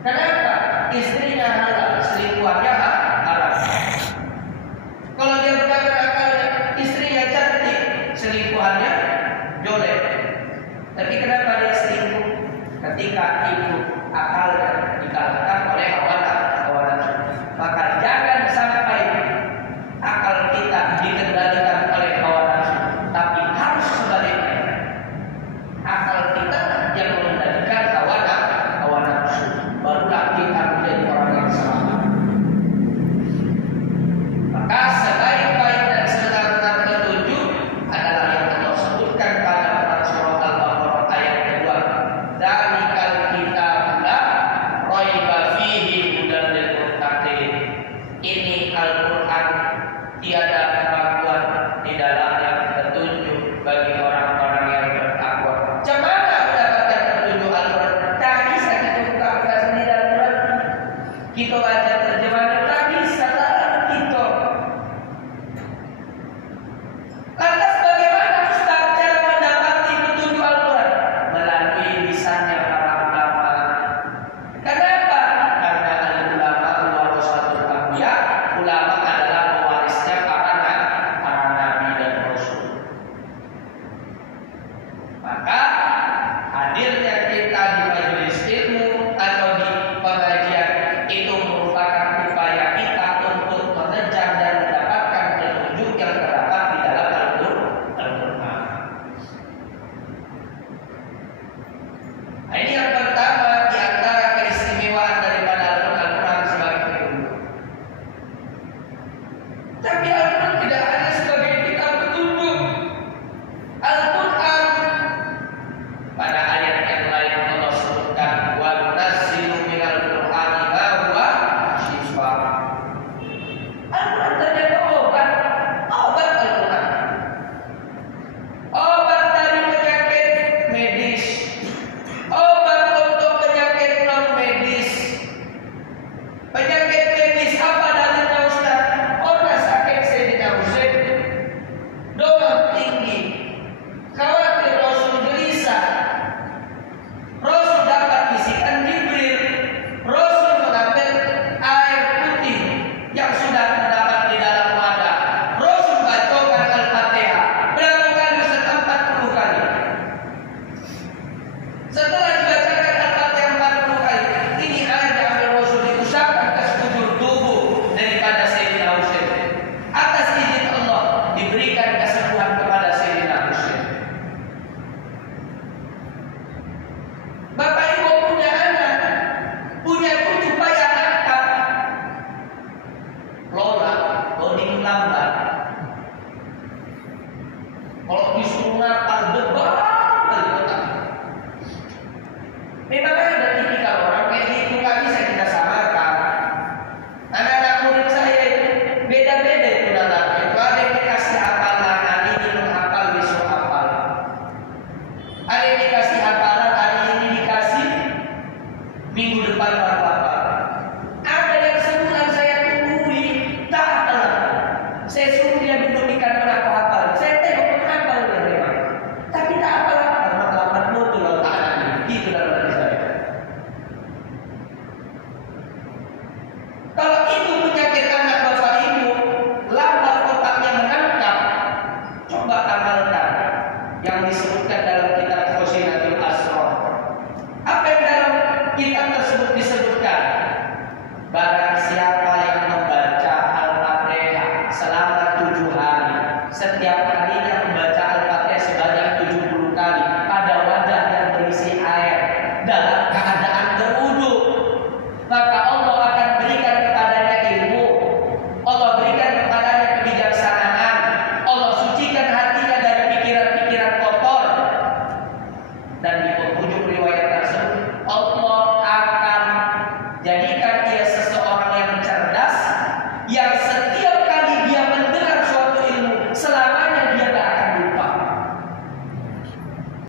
Kenapa? Istrinya halal, selingkuhannya haram. Kalau dia gunakan akalnya, istrinya cantik, selingkuhannya jelek. Tapi kenapa dia selingkuh? Ketika itu akalnya dikalahkan oleh hawa nafsu. Maka jangan sampai akal kita dikendalikan oleh hawa nafsu, tapi harus sebaliknya. Akal kita yang mengendalikan hawa nafsu, barulah kita menjadi orang yang selamat. Maka sebaik-baik dan sebenar-benar petunjuk adalah yang Allah sebutkan pada surah Al-Baqarah ayat kedua. Dzalikal kitabul la raiba fihi hudan lil muttaqin. Ini Al-Qur'an, tiada keraguan di dalamnya petunjuk bagi orang-orang yang bertakwa. Bagaimana mendapatkan petunjuk Al-Qur'an? Tak bisa kita buka sendiri Al-Qur'an. Kita baca terjemahan, tak bisa kita. Lantas bagaimana Ustaz cara mendapati petunjuk Al-Quran? Melalui lisannya para ulama. Kenapa? Karena al-ulama warasatul anbiya, ulama adalah pewarisnya para nabi dan rasul. Maka hadirnya kita di majelis ilmu atau di pengajian itu merupakan upaya kita untuk mengejar dan mendapatkan petunjuk yang terdapat di dalam Al-Quran. Nah, ini yang pertama di antara keistimewaan daripada Al-Quran sebagai petunjuk. Tapi Al-Quran tidak hanya sebagai kitab petunjuk. Al-Quran pada ayat yang lain Allah sebutkan wa nunazzilu minal Qur'ani ma huwa shifaa. Al-Quran ternyata obat Al-Quran. Obat dari penyakit medis, obat untuk penyakit non medis. Penyakit medis apa dalilnya Ustaz? Orang sakit Sayyidina Husain, demam tinggi, khawatir Rasul gelisah. Rasul dapat bisikan Jibril. Rasul mengambil air putih yang sudah terdapat di dalam wadah. Rasul bacakan Al-Fatihah berapa kali? 40 kali. Setelah dibacakan Al-Fatihah 40 kali, ini air diambil Rasul diusapkan ke sekujur tubuh daripada Sayyidina Husain. Atas izin Allah diberikan kesembuhan kepada Sayyidina Husain. Bapak Ibu punya anak, punya cucu payah nakal, lola, loading lambat. Kalau disuruh ngapal beban kali otak. Memang ada tipikal orang kayak gitu, nggak bisa kita samarkan. Anak-anak murid saya itu beda-beda itu anaknya. Itu ada yang dikasih hafalan, hari ini menghafal, besok hafal. Ada yang dikasih hafalan, hari ini dikasih, minggu depan baru hafal. Ada yang sebulan saya tungguin, tak hafal. Saya suruh dia duduk di kanan aku hafal. Saya tengok hafal dia memang. Tapi tak hafal. Lambat mutu lalu anak ini. Itu dalam hati saya. Kalau itu penyakit anak Bapak Ibu, lambat otaknya menangkap, coba amalkan yang disebutkan dalam kitab Khosinatul Asrar. Apa yang dalam kitab tersebut disebutkan? Barang